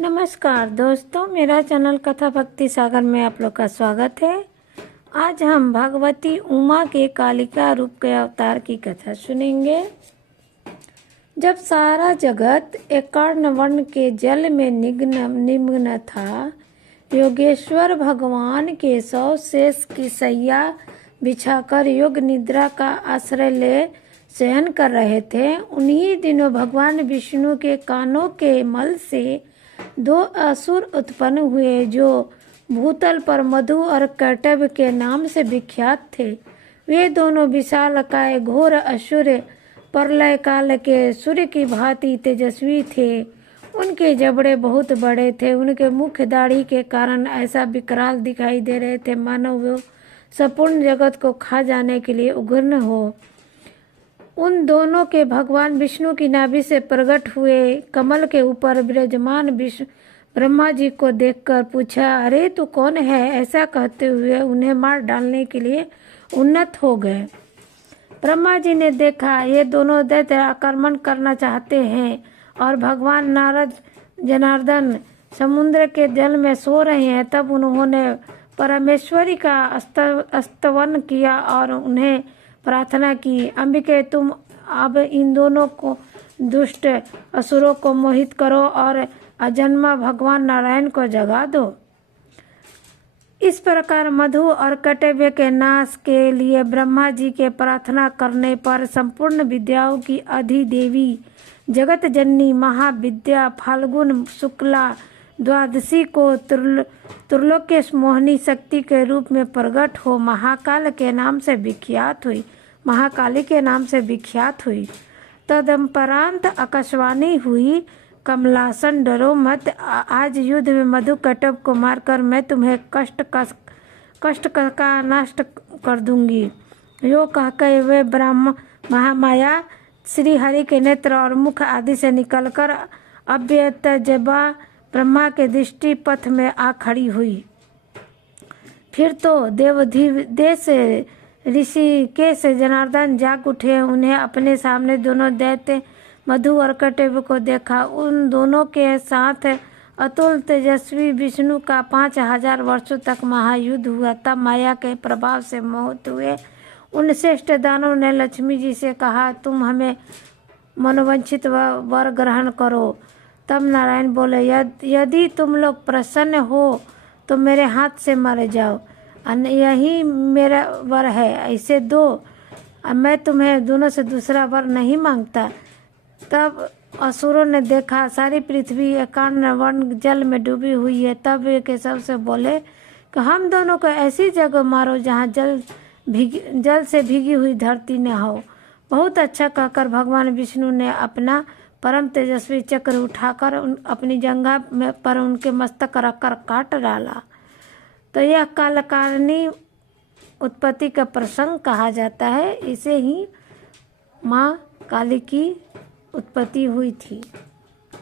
नमस्कार दोस्तों, मेरा चैनल कथा भक्ति सागर में आप लोग का स्वागत है। आज हम भगवती उमा के कालिका रूप के अवतार की कथा सुनेंगे। जब सारा जगत एकार्ण वर्ण के जल में निमग्न था, योगेश्वर भगवान के 100 शेष की सैया बिछाकर योग निद्रा का आश्रय ले शयन कर रहे थे। उन्हीं दिनों भगवान विष्णु के कानों के मल से 2 असुर उत्पन्न हुए, जो भूतल पर मधु और कर्तव्य के नाम से विख्यात थे। वे दोनों विशालकाय घोर असुर प्रलय काल के सूर्य की भांति तेजस्वी थे। उनके जबड़े बहुत बड़े थे। उनके मुख दाढ़ी के कारण ऐसा विकराल दिखाई दे रहे थे मानो वो संपूर्ण जगत को खा जाने के लिए उग्र हो। उन दोनों के भगवान विष्णु की नाभि से प्रकट हुए कमल के ऊपर विराजमान ब्रह्मा जी को देखकर पूछा, अरे तू कौन है? ऐसा कहते हुए उन्हें मार डालने के लिए उन्नत हो गए। ब्रह्मा जी ने देखा ये दोनों दैत्य आक्रमण करना चाहते हैं और भगवान नारद जनार्दन समुद्र के जल में सो रहे हैं। तब उन्होंने परमेश्वरी का स्तवन किया और उन्हें प्रार्थना की, अंबिके तुम अब इन दोनों को दुष्ट असुरों को मोहित करो और अजन्मा भगवान नारायण को जगा दो। इस प्रकार मधु और कर्तव्य के नाश के लिए ब्रह्मा जी के प्रार्थना करने पर संपूर्ण विद्याओं की अधिदेवी जगत जननी महाविद्या फाल्गुन शुक्ला द्वादशी को त्रिलोक्य मोहिनी शक्ति के रूप में प्रकट हो महाकाली के नाम से विख्यात हुई। तदपरांत आकाशवाणी हुई, कमलासन डरो मत, आज युद्ध में मधु कर्तव्य को मारकर मैं तुम्हें कष्ट का नष्ट कर दूंगी। यो कहकर वे ब्रह्म महामाया श्री हरि के नेत्र और मुख आदि से निकलकर अव्यतजबा ब्रह्मा के दृष्टि पथ में आ खड़ी हुई। फिर तो देवदेश ऋषिकेश जनार्दन जाग उठे। उन्हें अपने सामने दोनों दैत्य मधु और कर्तव्य को देखा। उन दोनों के साथ अतुल तेजस्वी विष्णु का 5000 वर्षों तक महायुद्ध हुआ। तब माया के प्रभाव से मोहित हुए उन श्रेष्ठ दानवों ने लक्ष्मी जी से कहा, तुम हमें मनोवांछित वर ग्रहण करो। तब नारायण बोले, यदि तुम लोग प्रसन्न हो तो मेरे हाथ से मारे जाओ, यही मेरा वर है, ऐसे दो, मैं तुम्हें दोनों से दूसरा वर नहीं मांगता। तब असुरों ने देखा सारी पृथ्वी एकार्ण वर्ण जल में डूबी हुई है। तब वे केशव से बोले कि हम दोनों को ऐसी जगह मारो जहाँ जल से भीगी हुई धरती न हो। बहुत अच्छा कहकर भगवान विष्णु ने अपना परम तेजस्वी चक्र उठाकर अपनी जंघा में पर उनके मस्तक रखकर काट डाला। तो यह कालकारिणी उत्पत्ति का प्रसंग कहा जाता है। इसे ही माँ काली की उत्पत्ति हुई थी।